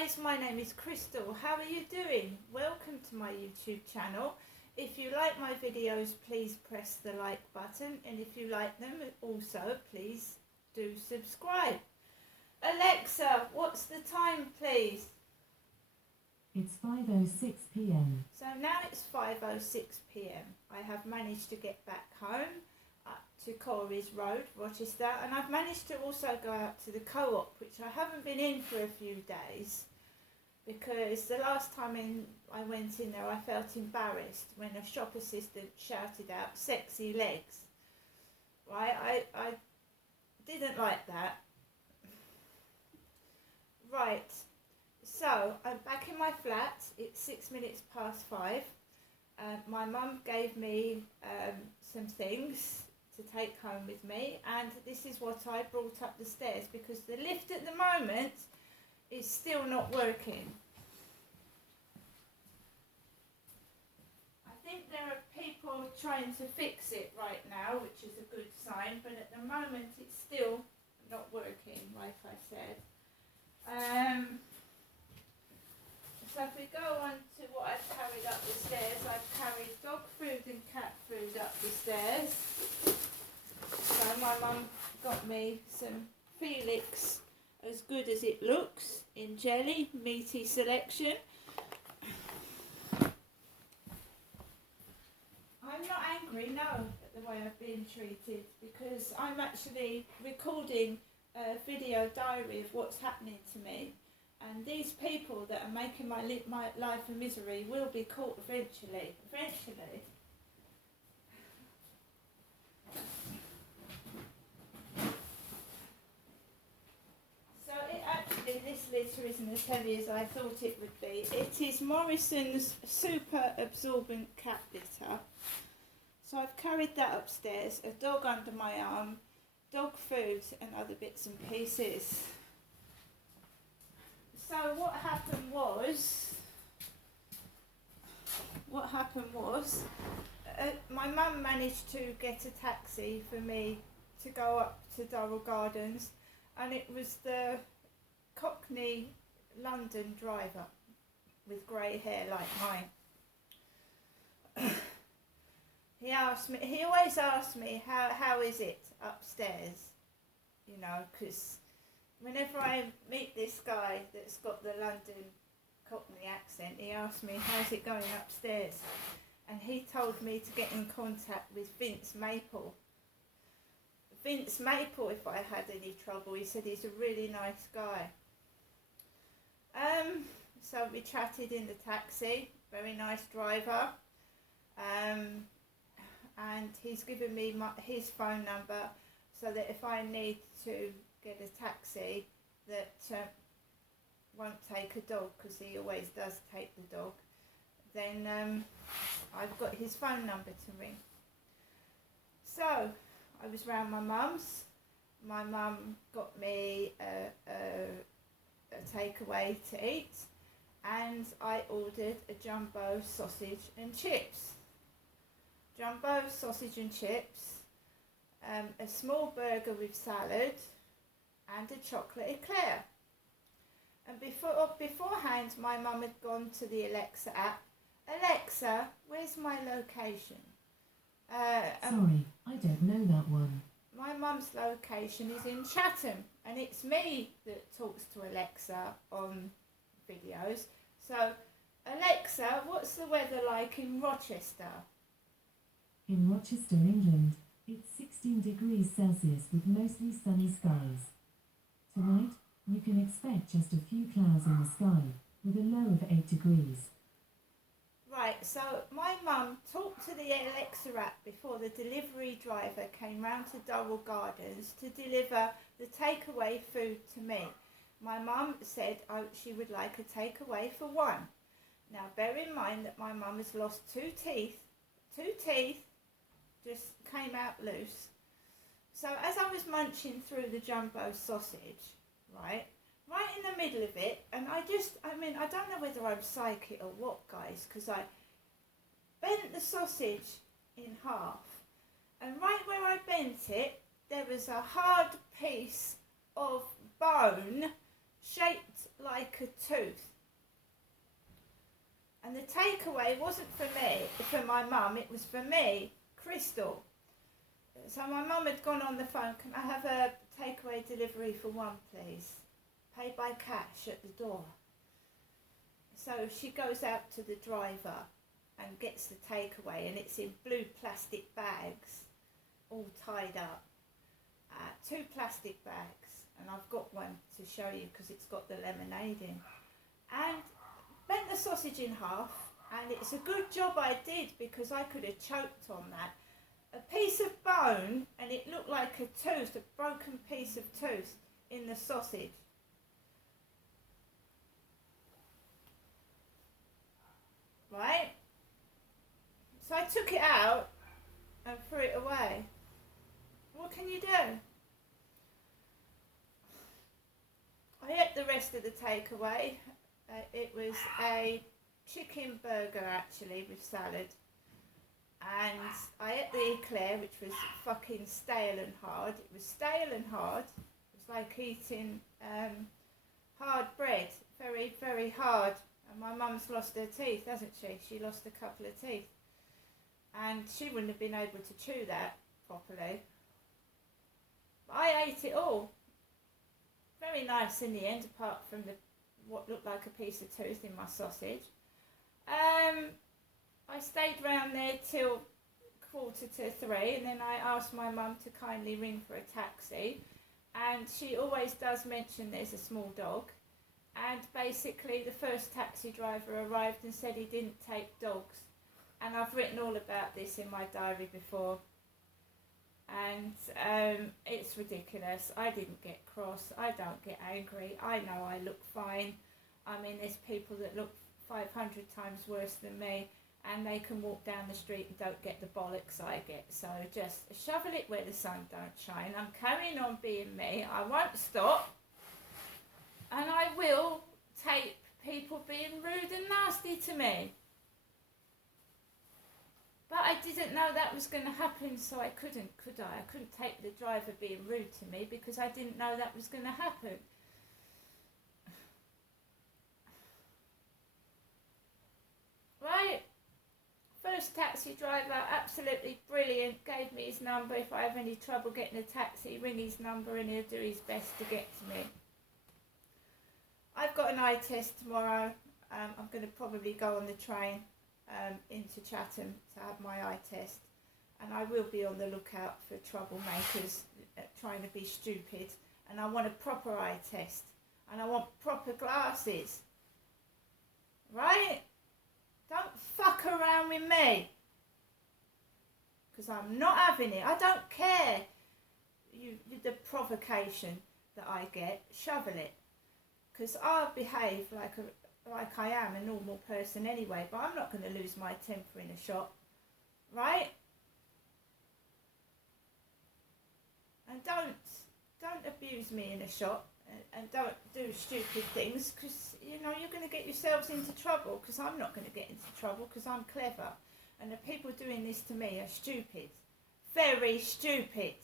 guys, my name is Crystal. How are you doing? Welcome to my YouTube channel. If you like my videos, please press the like button, and if you like them also, please do subscribe. Alexa, what's the time, please? It's 5:06 p.m. So now it's 5:06 p.m. I have managed to get back home to Corries Road, Rochester, and I've managed to also go out to the Co-op, which I haven't been in for a few days, because the last time I went in there I felt embarrassed when a shop assistant shouted out "sexy legs." Right, I didn't like that. Right, so I'm back in my flat. It's 6 minutes past 5. My mum gave me some things to take home with me, and this is what I brought up the stairs, because the lift at the moment is still not working. I think there are people trying to fix it right now, which is a good sign, but at the moment it's still not working, like I said. So if we go on to what I've carried up the stairs, I've carried dog food and cat food up the stairs. So my mum got me some Felix, as good as it looks, in jelly, meaty selection. I'm not angry, no, at the way I've been treated, because I'm actually recording a video diary of what's happening to me. And these people that are making my life a misery will be caught eventually. So this litter isn't as heavy as I thought it would be. It is Morrison's super absorbent cat litter. So I've carried that upstairs, a dog under my arm, dog food and other bits and pieces. So what happened was, my mum managed to get a taxi for me to go up to Durrell Gardens, and it was the Cockney London driver with grey hair like mine. He always asks me, how is it upstairs? You know, because whenever I meet this guy that's got the London Cockney accent, he asks me, how's it going upstairs? And he told me to get in contact with Vince Maple. Vince Maple, if I had any trouble, he said he's a really nice guy. So we chatted in the taxi, very nice driver. And he's given me his phone number, so that if I need to get a taxi that won't take a dog, because he always does take the dog, then I've got his phone number to ring. So I was round my mum's. My mum got me a takeaway to eat, and I ordered a jumbo sausage and chips. Jumbo sausage and chips, a small burger with salad, and a chocolate eclair. And beforehand, my mum had gone to the Alexa app. Alexa, where's my location? Sorry, I don't know that one. My mum's location is in Chatham, and it's me that talks to Alexa on videos. So, Alexa, what's the weather like in Rochester? In Rochester, England, it's 16 degrees Celsius with mostly sunny skies. Tonight, you can expect just a few clouds in the sky, with a low of 8 degrees. Right, so my mum talked to the Alexa app before the delivery driver came round to Durrell Gardens to deliver the takeaway food to me. My mum said she would like a takeaway for one. Now bear in mind that my mum has lost two teeth just came out loose. So as I was munching through the jumbo sausage, right in the middle of it, and I don't know whether I'm psychic or what, guys, because I bent the sausage in half, and right where I bent it, there was a hard piece of bone shaped like like a tooth. And the takeaway wasn't for me, for my mum, it was for me, Crystal. So my mum had gone on the phone, can I have a takeaway delivery for one, please? Pay by cash at the door. So she goes out to the driver and gets the takeaway, and it's in blue plastic bags, all tied up. 2 plastic bags, and I've got one to show you because it's got the lemonade in. And bent the sausage in half, and it's a good job I did because I could have choked on that. A piece of bone, and it looked like a tooth, a broken piece of tooth in the sausage. Right? So I took it out and threw it away. What can you do? I ate the rest of the takeaway. It was a chicken burger actually with salad. And I ate the eclair, which was fucking stale and hard. It was stale and hard. It was like eating hard bread. Very, very hard. And my mum's lost her teeth, hasn't she? She lost a couple of teeth. And she wouldn't have been able to chew that properly. But I ate it all. Very nice in the end, apart from what looked like a piece of tooth in my sausage. I stayed round there till 2:45, and then I asked my mum to kindly ring for a taxi. And she always does mention there's a small dog. And basically the first taxi driver arrived and said he didn't take dogs. And I've written all about this in my diary before. And it's ridiculous. I didn't get cross. I don't get angry. I know I look fine. I mean, there's people that look 500 times worse than me, and they can walk down the street and don't get the bollocks I get. So just shovel it where the sun don't shine. I'm carrying on being me. I won't stop. And I will tape people being rude and nasty to me. But I didn't know that was going to happen, so I couldn't, could I? I couldn't tape the driver being rude to me because I didn't know that was going to happen. Right? First taxi driver, absolutely brilliant, gave me his number. If I have any trouble getting a taxi, ring his number and he'll do his best to get to me. I've got an eye test tomorrow. I'm going to probably go on the train into Chatham to have my eye test, and I will be on the lookout for troublemakers trying to be stupid, and I want a proper eye test, and I want proper glasses, right? Don't fuck around with me, because I'm not having it. I don't care the provocation that I get, shovel it, because I'll behave like I am a normal person anyway, but I'm not going to lose my temper in a shop, right? And don't abuse me in a shop, and don't do stupid things, because you know you're going to get yourselves into trouble, because I'm not going to get into trouble because I'm clever, and the people doing this to me are stupid, very stupid.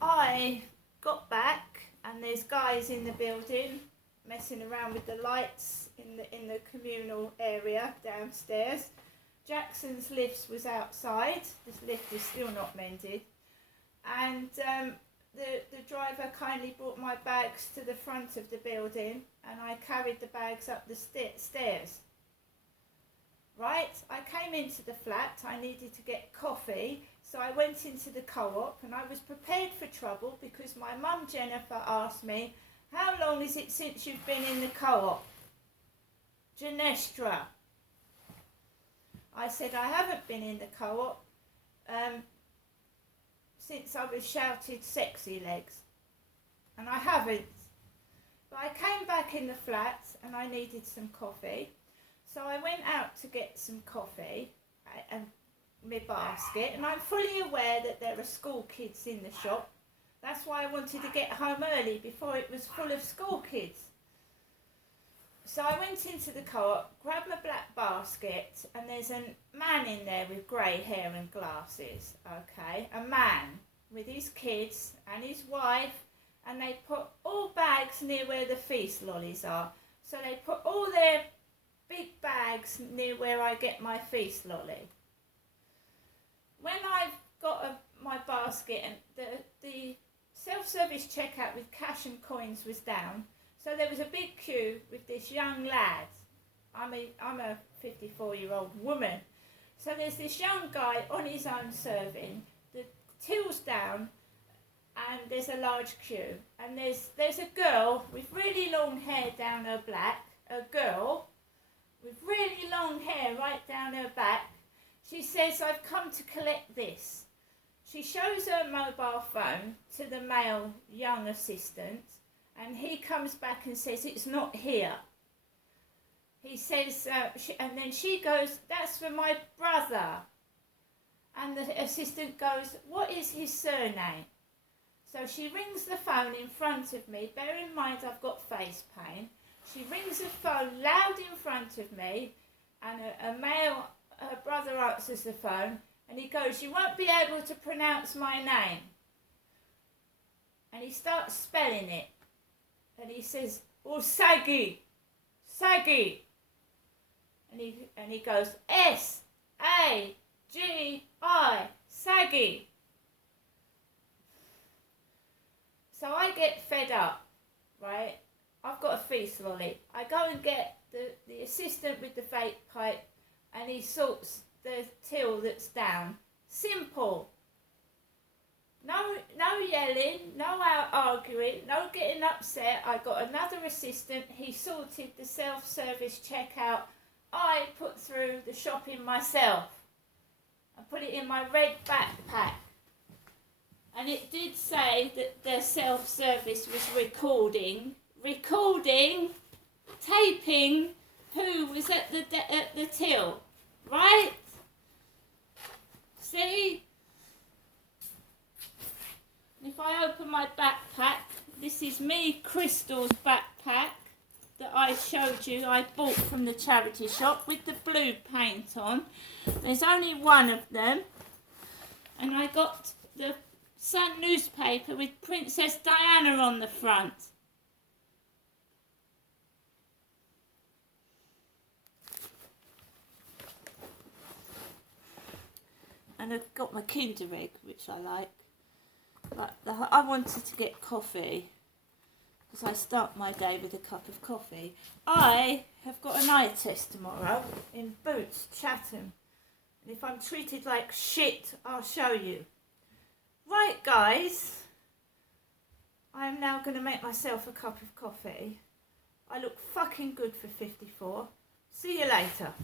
I got back, and there's guys in the building messing around with the lights in the communal area downstairs. Jackson's lift was outside. This lift is still not mended. And the driver kindly brought my bags to the front of the building, and I carried the bags up the stairs. Right, I came into the flat, I needed to get coffee, so I went into the co-op, and I was prepared for trouble because my mum Jennifer asked me, how long is it since you've been in the co-op? Genestra. I said, I haven't been in the co-op since I was shouted sexy legs, and I haven't. But I came back in the flat and I needed some coffee. So I went out to get some coffee and my basket, and I'm fully aware that there are school kids in the shop. That's why I wanted to get home early before it was full of school kids. So I went into the co-op, grabbed my black basket, and there's a man in there with grey hair and glasses, okay? A man with his kids and his wife and they put all bags near where the feast lollies are. So they put all their big bags near where I get my feast lolly. When I've got my basket, and the self-service checkout with cash and coins was down, so there was a big queue with this young lad. I'm a 54-year-old woman. So there's this young guy on his own serving, the till's down, and there's a large queue. And there's a girl with really long hair down her back, a girl with really long hair right down her back. She says, "I've come to collect this." She shows her mobile phone to the male young assistant, and he comes back and says, "It's not here." He says, and then she goes, "That's for my brother." And the assistant goes, "What is his surname?" So she rings the phone in front of me. Bear in mind I've got face pain. She rings the phone loud in front of me, and her brother answers the phone, and he goes, "You won't be able to pronounce my name." And he starts spelling it. And he says, "Oh, Sagi, Sagi." And he goes, S-A-G-I, Sagi. So I get fed up, right? I've got a feast lolly. I go and get the assistant with the vape pipe, and he sorts the till that's down. Simple. No yelling, no arguing, no getting upset. I got another assistant. He sorted the self-service checkout. I put through the shopping myself. I put it in my red backpack. And it did say that the self-service was recording, taping who was at the till, right? See? If I open my backpack, this is me, Crystal's backpack that I showed you I bought from the charity shop with the blue paint on. There's only one of them. And I got the Sun newspaper with Princess Diana on the front. And I've got my Kinder Egg, which I like. But I wanted to get coffee, because I start my day with a cup of coffee. I have got an eye test tomorrow in Boots, Chatham. And if I'm treated like shit, I'll show you. Right, guys. I am now going to make myself a cup of coffee. I look fucking good for 54. See you later.